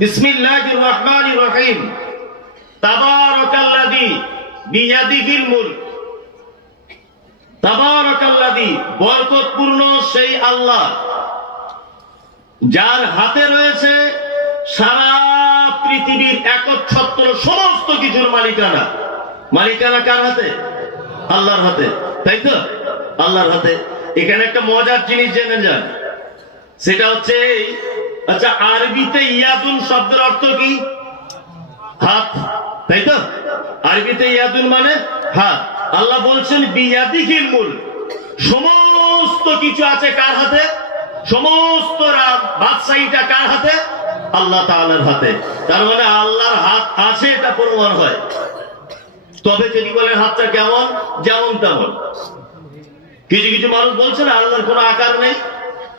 বিসমিল্লাহির রহমানির রহিম। তাবারাকাল্লাযী বিয়াদিহিল মুলক। তাবারাকাল্লাযী, বরকতপূর্ণ সেই আল্লাহ যার হাতে রয়েছে সারা পৃথিবীর একচ্ছত্র সমস্ত কিছুর মালিকানা। মালিকানা কার হাতে? আল্লাহর হাতে, তাই তো? আল্লাহর হাতে। এখানে একটা মজার জিনিস জেনে যান, সেটা হচ্ছে আচ্ছা, আরবিতে ইয়াদুন শব্দের অর্থ কি? হাত, তাই তো? আরবিতে ইয়াদুন মানে হাত। আল্লাহ বলছেন বিয়াদিহিল মুলক, সমস্ত কিছু আছে কার হাতে? সমস্ত বাদশাহীটা কার হাতে? আল্লাহ তাআলার হাতে। তার মানে আল্লাহর হাত আছে, এটা প্রমাণ হয়। তবে যদি বলেন হাতটা কেমন, যেমন তেমন। কিছু কিছু মানুষ বলছে না আল্লাহর কোনো আকার নেই,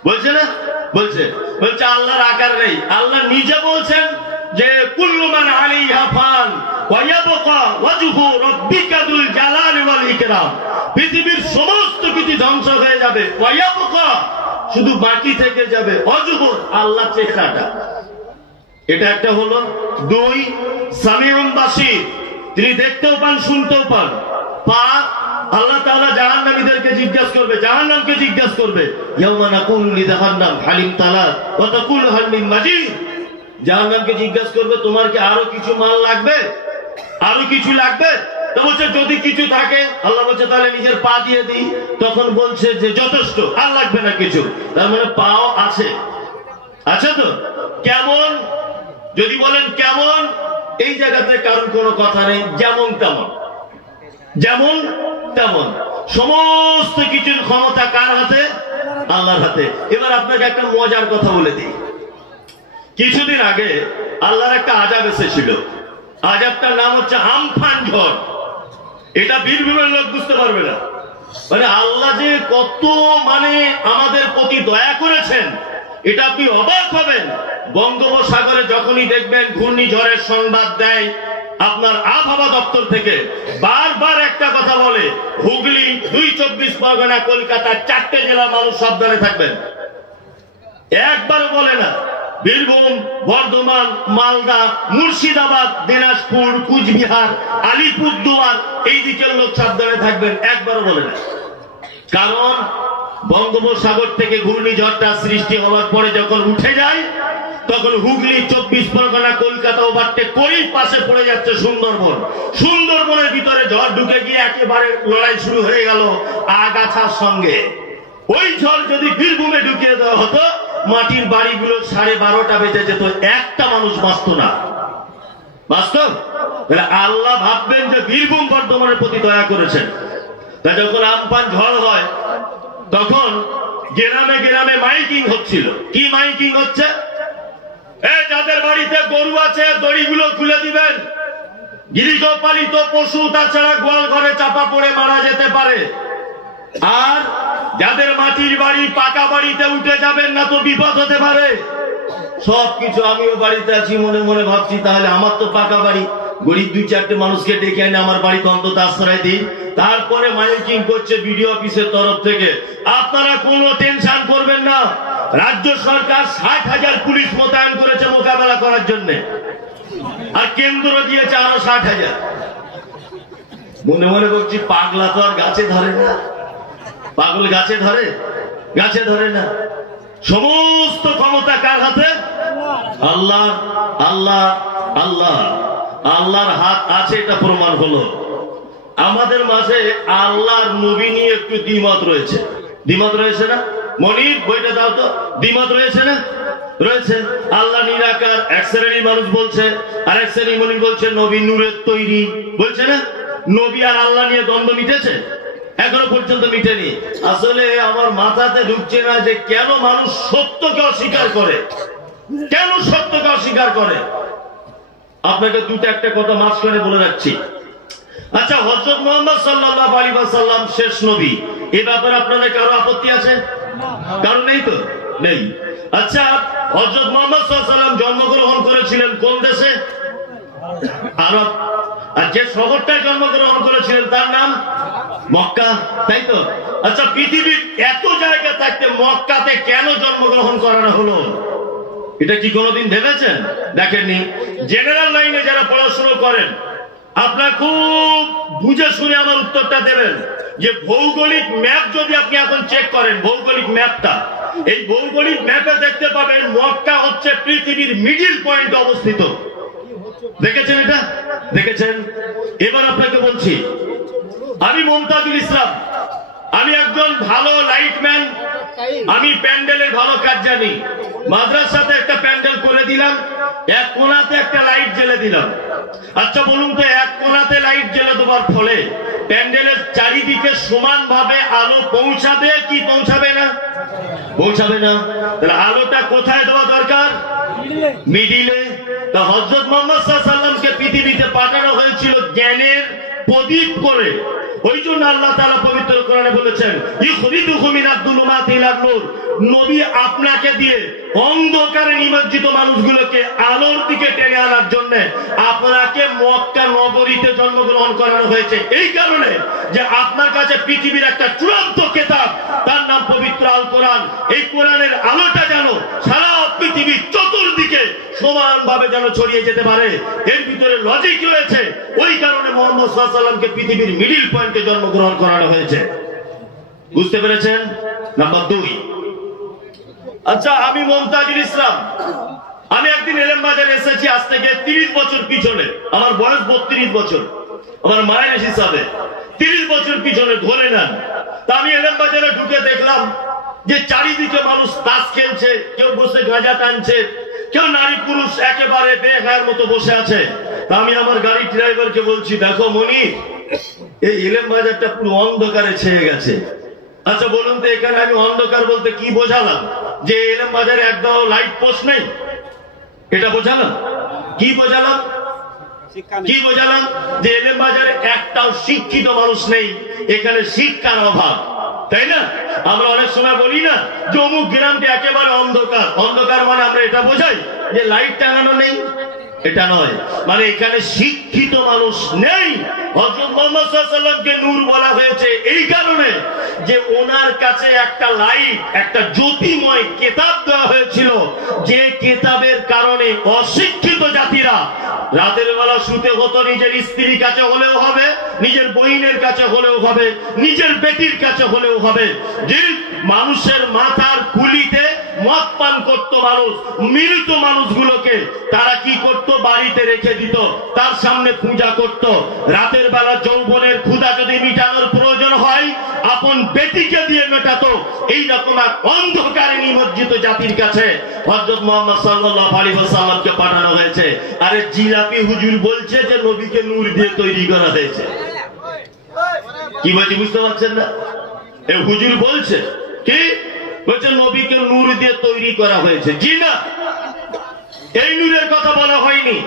বলছে না? বলছে আল্লাহর আকার নেই। আল্লাহ নিজে বলছেন যে কুল্লু মান আলাইহা ফান ওয়া ইয়াবকা ওয়াজহু রাব্বিকা যুল জালালি ওয়াল ইকরাম। পৃথিবীর সমস্ত কিছু ধ্বংস হয়ে যাবে, ওয়া ইয়াবকা, শুধু বাকি থেকে যাবে ওয়াজহু, আল্লাহর চেহারাটা। এটা একটা হলো। দুই, সামিউন বাসীর, তিনি দেখতেও পান শুনতেও পান। পাঁচ, আল্লাহ তাআলা জাহান্নামীদেরকে জিজ্ঞাসা করবে, জাহান্নামকে জিজ্ঞাসা করবে, ইয়াউমা নাকুলু লিজাহান্নাম হালিম তালাত ওয়া তাকুলু হাল মিন মাজিদ। জাহান্নামকে জিজ্ঞাসা করবে তোমার কি আরো কিছু মাল লাগবে, আরো কিছু লাগবে? তো বলছে যদি কিছু থাকে, আল্লাহ বলছে তাহলে নিজের পা দিয়ে দিই। তখন বলছে যে যথেষ্ট, আর লাগবে না কিছু। তার মানে পাও আছে, আছে তো? কেমন? যদি বলেন কেমন, এই জায়গাতে কারণ কোনো কথা নেই, যেমন তেমন, যেমন তেমন। সমস্ত কিছুর ক্ষমতা কার হাতে? আল্লাহর হাতে। এবার আপনাকে একটা মজার কথা বলে দিই। কিছুদিন আগে আল্লাহর একটা আযাব এসেছিল। আযাবটার নাম হচ্ছে আমফান ঝড়। এটা বীরভূমের লোক বুঝতে পারবে না। মানে আল্লাহ যে কত আমাদের প্রতি দয়া করেছেন, এটা আপনি অবাক হবেন। বঙ্গোপসাগরে যখনই দেখবেন ঘূর্ণিঝড়ের সংবাদ দেয় আপনার আবহাওয়া দপ্তর থেকে, বারবার একটা কথা বলে, হুগলি, 2 চব্বিশ পরগনা, কলকাতা, 4টে জেলা মানুষ সাবধানে থাকবেন। একবারও বলে না বীরভূম, বর্ধমান, মালদা, মুর্শিদাবাদ, দিনাজপুর, কুচবিহার, আলিপুরদুয়ার, এই দিকের লোক সাবধানে থাকবেন, একবারও বলে না। কারণ বঙ্গোপসাগর থেকে ঘূর্ণিঝড়টা সৃষ্টি হওয়ার পরে যখন উঠে যায়, তখন হুগলি, 24 পরগনা, কলকাতা ওভারটেক করেই পাশে পড়ে যাচ্ছে সুন্দরবন। সুন্দরবনের ভিতরে ঝড় ঢুকে গিয়ে একেবারে লড়াই শুরু হয়ে গেল আগাছার সঙ্গে। ওই ঝড় যদি বীরভূমে ঢুকিয়ে দেওয়া হতো, মাটির বাড়িগুলো 12:30 বেজে যেত, একটা মানুষ বাঁচত না। বাস্তব? আল্লাহ ভাববেন যে বীরভূম বর্ধমানের প্রতি দয়া করেছেন। তা যখন আমফান ঝড় হয়, তখন গ্রামে গ্রামে মাইকিং হচ্ছিল। কি মাইকিং হচ্ছে? যাদের বাড়িতে গরু আছে দড়িগুলো খুলে দিবেন, গৃহপালিত পশু তাছাড়া গোয়াল ঘরে চাপা পড়ে মারা যেতে পারে। আর যাদের মাটির বাড়ি, পাকা বাড়িতে উঠে যাবেন না, তো বিপদ হতে পারে। সবকিছু, আমিও বাড়িতে আছি, মনে মনে ভাবছি তাহলে আমার তো পাকা বাড়ি, গরিব 2-4টে মানুষকে ডেকে এনে আমার বাড়িতে অন্তত আশ্রয় দিই। তারপরে মাইকিং করছে বিডিও অফিসের তরফ থেকে, আপনারা কোনো টেনশন করবেন না, রাজ্য সরকার 60,000 পুলিশ মোতায়েন করেছে মোকাবেলা করার জন্য, আর কেন্দ্র দিয়েছে আরো 60,000। মনে মনে বলছি পাগলা তো আর গাছে ধরে না, পাগল গাছে ধরে? গাছে ধরে না। সমস্ত ক্ষমতা কার হাতে? আল্লাহ, আল্লাহ, আল্লাহ। আল্লাহর হাত আছে, এটা প্রমাণ হলো। আমাদের মাঝে আল্লাহর নবী নিয়ে একটু দ্বিমত রয়েছে। দ্বিমত রয়েছে না? মনির বইটা দাও তো। দ্বিমত রয়েছে না? রয়েছে। আল্লাহ নিরাকার এক শ্রেণীর মানুষ বলছে, আর এক শ্রেণীর মনির বলছে নবী নূরের তৈরি, বলছে না? নবী আর আল্লাহ নিয়ে দ্বন্দ্ব মিটেছে? এখনো পর্যন্ত মিটেনি। আসলে আমার মাথাতে ঢুকছে না যে কেন মানুষ সত্যকে অস্বীকার করে, কেন সত্যকে অস্বীকার করে। আপনাকে একটা কথা মাঝখানে বলে রাখছি। আচ্ছা, হযরত মুহাম্মদ সাল্লাল্লাহু আলাইহি ওয়াসাল্লাম শেষ নবী, এই ব্যাপারে আপনাদের কারো আপত্তি আছে? কারণ নেই তো? নেই। আচ্ছা, হযরত মুহাম্মদ সাল্লাল্লাহু আলাইহি ওয়াসাল্লাম জন্মগ্রহণ করেছিলেন কোন দেশে? আরব। আর যে শহরটায় জন্মগ্রহণ করেছিলেন তার নাম মক্কা, তাই তো? আচ্ছা, পৃথিবীর এত জায়গা থাকতে মক্কাতে কেন জন্মগ্রহণ করানো হলো? এটা কি কোনোদিন ভেবেছেন? দেখেননি। জেনারেল লাইনে যারা পড়াশোনা করেন আপনারা খুব বুঝে শুনে আমার উত্তরটা দেবেন যে ভৌগোলিক ম্যাপ যদি আপনি এখন চেক করেন, ভৌগোলিক ম্যাপটা, এই ভৌগোলিক ম্যাপে দেখতে পাবেন মক্কা হচ্ছে পৃথিবীর মিডিল পয়েন্টে অবস্থিত। দেখেছেন এটা? দেখেছেন? এবার আপনাকে বলছি, আমি মুমতাজুল ইসলাম, আমি একজন ভালো লাইটম্যান, আমি প্যান্ডেলের ভালো কাজ জানি। মাদ্রাসাতে একটা প্যান্ডেল করে দিলাম, এক কোণাতে একটা লাইট জ্বেলে দিলাম। আচ্ছা বলুন তো, এক কোণাতে লাইট জ্বেলে দেওয়ার ফলে প্যান্ডেলের চারিদিকে সমানভাবে আলো পৌঁছাবে কি পৌঁছাবে না? পৌঁছাবে না। তাহলে আলোটা কোথায় দেওয়া দরকার? মিডিলে। তা হযরত মুহাম্মদ সাল্লাল্লাহু আলাইহি ওয়াসাল্লামকে পৃথিবীতে পাঠানো হয়েছিল জ্ঞানের প্রদীপ করে। ওই জন্য আল্লাহ তাআলা পবিত্র কোরআনে বলেছেন, ইখরিজুহুম মিনাদ দুলুমাতি ইলান নূর, নবী আপনাকে দিয়ে অন্ধকারে নিমজ্জিত মানুষগুলোকে আলোর দিকে টেনে আনার জন্য আপনাকে মক্কা নগরীতে জন্মগ্রহণ করানো হয়েছে। এই কারণে যে আপনার কাছে পৃথিবীর একটা চূড়ান্ত কিতাব, তার নাম পবিত্র আল কোরআন। এই কোরআনের আলোটা যেন সারা পৃথিবীর চতুর্দিকে সমানভাবে যেন ছড়িয়ে যেতে পারে, এর ভিতরে লজিক রয়েছে। ওই কারণে মুহাম্মদ সাল্লাল্লাহু আলাইহি ওয়াসাল্লামকে পৃথিবীর মিডিল পয়েন্টে জন্মগ্রহণ করানো হয়েছে। বুঝতে পেরেছেন? নাম্বার 2। আচ্ছা, আমি মুমতাজুল ইসলাম, আমি একদিন এলেম বাজারে এসেছি আজ থেকে 30 বছর পিছনে। আমার বয়স 32 বছর, আমার মায়ের হিসাবে 30 বছর পিছনে ধরে নেন। তা আমি এলেম বাজারে ঢুকে দেখলাম যে চারিদিকে মানুষ তাস খেলছে, কেউ বসে গাঁজা টানছে, কেউ নারী পুরুষ একেবারে বেহায়ার মতো বসে আছে। তা আমি আমার গাড়ি ড্রাইভারকে বলছি, দেখো মনি, এই এলেম বাজারটা পুরো অন্ধকারে ছেয়ে গেছে। আচ্ছা বলুন তো, এখানে আমি অন্ধকার বলতে কি বোঝালাম? যে এলেম বাজারে একদম লাইট পোস্ট নেই, এটা বোঝালাম? কি বোঝালাম? কি বোঝালাম? যে এলেম বাজারে একটাও শিক্ষিত মানুষ নেই, এখানে শিক্ষার অভাব, তাই না? আমরা অনেক সময় বলি না যে অমুক গ্রামটি একেবারে অন্ধকার। অন্ধকার মানে আমরা এটা বোঝাই যে লাইট টাঙানো নেই, এটা নয়। মানে এখানে শিক্ষিত মানুষ নেই। হযরত মুহাম্মদ সাল্লাল্লাহু আলাইহি ওয়াসাল্লামকে নূর বলা হয়েছে এই কারণে যে ওনার কাছে একটা লাইট, একটা জ্যোতিময় কিতাব দেওয়া হয়েছিল, যে কিতাবের কারণে অশিক্ষিত জাতিরা রাতের বেলা শুতে হতো নিজের স্ত্রীর কাছে হলেও হবে, নিজের বইনের কাছে হলেও হবে, নিজের বেটির কাছে হলেও হবে। যে মানুষের মাথার কুলিতে মদ পান করত মানুষ, মৃত মানুষগুলোকে তারা কি করত? বাড়িতে রেখে দিত, তার সামনে পূজা করত। রাতের বেলা যৌবনের ক্ষুধা যদি মিটানোর প্রয়োজন হয়, আপন বেটিকে দিয়ে মেটাতো। এই রকম এক অন্ধকারে নিমজ্জিত জাতির কাছে হযরত মুহাম্মদ সাল্লাল্লাহু আলাইহি ওয়াসাল্লামকে পাঠানো হয়েছে। আরে জিলাপি হুজুর বলছে যে নবীকে নূর দিয়ে তৈরি করা হয়েছে। কি বলছি বুঝতে পারছেন না? এই হুজুর বলছে কি? বলছে নবীকে নূর দিয়ে তৈরি করা হয়েছে। জি না, এই নূরের কথা বলা হয়নি।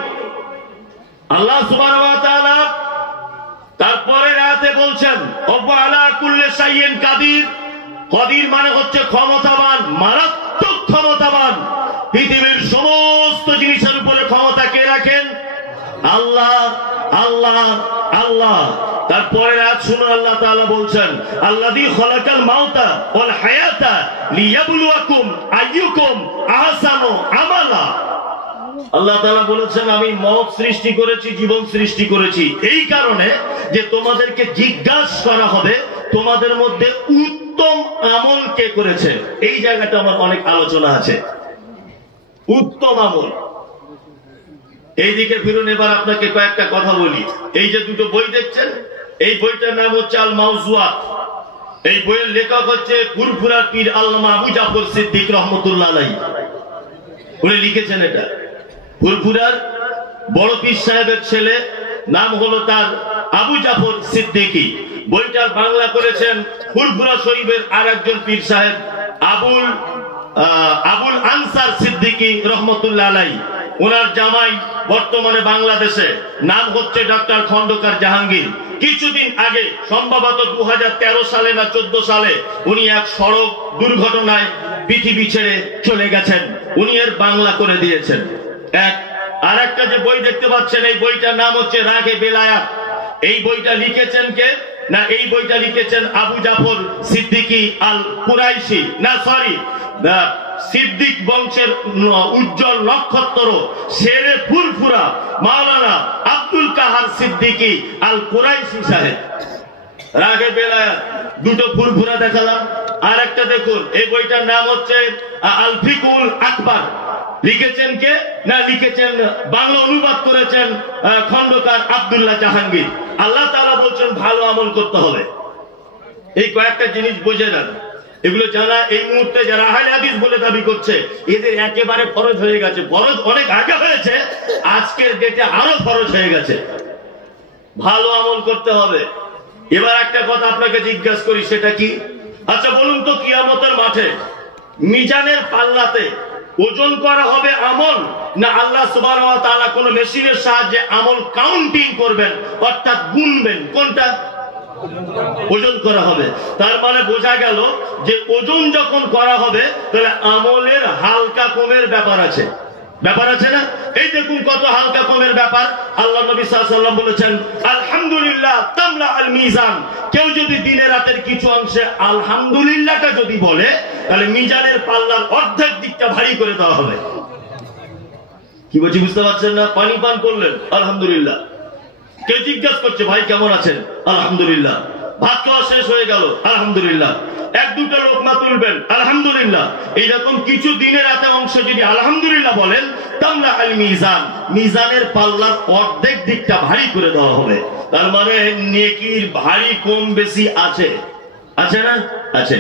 আল্লাহ সুবহানাহু ওয়া তাআলা তারপরে রাতে বলছেন, ওয়া আলা কুল্লি শাইইন কাদির। কাদির মানে হচ্ছে ক্ষমতাবান, মারাত্মক ক্ষমতাবান। পৃথিবীর সমস্ত জিনিসের উপরে ক্ষমতা কে রাখেন? আল্লাহ, আল্লাহ, আল্লাহ। তারপরে রাত শুনুন, আল্লাহ তাআলা বলছেন, আল্লাযী খালাকাল মাউতা ওয়াল হায়াতা লিয়াবলুয়াকুম আইয়ুকুম আহসানু আমালা। আল্লাহ তাআলা বলেছেন, আমি মওত সৃষ্টি করেছি, জীবন সৃষ্টি করেছি এই কারণে যে তোমাদেরকে জিজ্ঞাসা করা হবে তোমাদের মধ্যে উত্তম আমল কে করেছে। এই জায়গাটা আমার অনেক আলোচনা আছে। উত্তম আমল, এইদিকে ফিরুন। এবার আপনাকে কয়েকটা কথা বলি। এই যে দুটো বই দেখছেন, এই বইটার নাম হচ্ছে আল মাওজুআত। এই বইয়ের লেখক হচ্ছে ফুরফুরার পীর আল্লামা আবু জাফর সিদ্দিক রহমতুল্লাহ আলাইহি। উনি লিখেছেন এটা। ফুরফুরার বড় পীর সাহেবের ছেলে, নাম হলো তার আবু জাফর সিদ্দিকী। বইটার বাংলা করেছেন ফুরফুরা শরীফের আর একজন পীর সাহেব আবুল আনসার সিদ্দিকী রহমতুল্লাহ আলাইহি। ওনার জামাই বর্তমানে বাংলাদেশে, নাম হচ্ছে ডক্টর খন্দকার জাহাঙ্গীর। কিছুদিন আগে সম্ভবত 2013 সালে না 14 সালে উনি এক সড়ক দুর্ঘটনায় পৃথিবী ছেড়ে চলে গেছেন। উনি এর বাংলা করে দিয়েছেন। আর একটা যে বই দেখতে পাচ্ছেন, এই বইটার নাম হচ্ছে রাগে বেলায়াত। এই বইটা লিখেছেন কে? না, এই বইটা লিখেছেন আবু জাফর সিদ্দিকী আল কুরাইশি, না সরি সিদ্দিক বংশের উজ্জ্বল নক্ষত্র শেরে ফুরফুরা মাওলানা আব্দুল কাহার সিদ্দিকী আল কুরাইশি সাহেব। রাগে বেলায় দুটো ফুরফুরা দেখালাম। আর একটা দেখুন, এই বইটার নাম হচ্ছে আল ফিকুল আকবর। লিখেছেন কে? না, লিখেছেন বাংলা অনুবাদ করেছেন খন্দকার আব্দুল্লাহ জাহাঙ্গীর। আল্লাহ তাআলা বলছেন ভালো আমল করতে হবে। এই কয়েকটা জিনিস বুঝে নেন। এগুলো যারা এই মুহূর্তে যারা আহলে হাদিস বলে দাবি করছে, এদের একেবারে ফরজ হয়ে গেছে। ফরজ অনেক আগে হয়েছে, আজকের ডেটে আরো ফরজ হয়ে গেছে। ভালো আমল করতে হবে। এবার একটা কথা আপনাকে জিজ্ঞাসা করি, সেটা কি? আচ্ছা বলুন তো, কিয়ামতের মাঠে মিজানের পাল্লাতে ওজন করা হবে আমল, না আল্লাহ সুবহানাহু ওয়া তাআলা কোন মেশিনের সাহায্যে আমল কাউন্টিং করবেন, অর্থাৎ গুনবেন? কোনটা? ওজন করা হবে। তার মানে বোঝা গেল যে ওজন যখন করা হবে তাহলে আমলের হালকা কমের ব্যাপার আছে। ব্যাপার আছে না? এই দেখুন কত হালকা কমের ব্যাপার। আল্লাহ নবী সাল্লাল্লাহু আলাইহি ওয়াসাল্লাম বলেছেন, আলহামদুলিল্লাহ তামলা আল মিজান। কেউ যদি দিনে রাতের কিছু অংশে আলহামদুলিল্লাহটা যদি বলে, তাহলে মিজানের পাল্লার অর্ধেক দিকটা ভারী করে দেওয়া হবে। কি বলছি বুঝতে পারছেন না? পানি পান করলেন, আলহামদুলিল্লাহ। কেউ জিজ্ঞাসা করছে, ভাই কেমন আছেন? আলহামদুলিল্লাহ। ভাত খাওয়া শেষ হয়ে গেল, আলহামদুলিল্লাহ। এক দুটো লোকমা তুলবেন, আলহামদুলিল্লাহ। এইরকম কিছু দিনে রাতে অংশ যদি আলহামদুলিল্লাহ বলেন, তামলা আল মিজান, মিজানের পাল্লার অর্ধেক দিকটা ভারী করে দেওয়া হবে। তার মানে নেকির ভারী কম বেশি আছে, আছে না? আছে।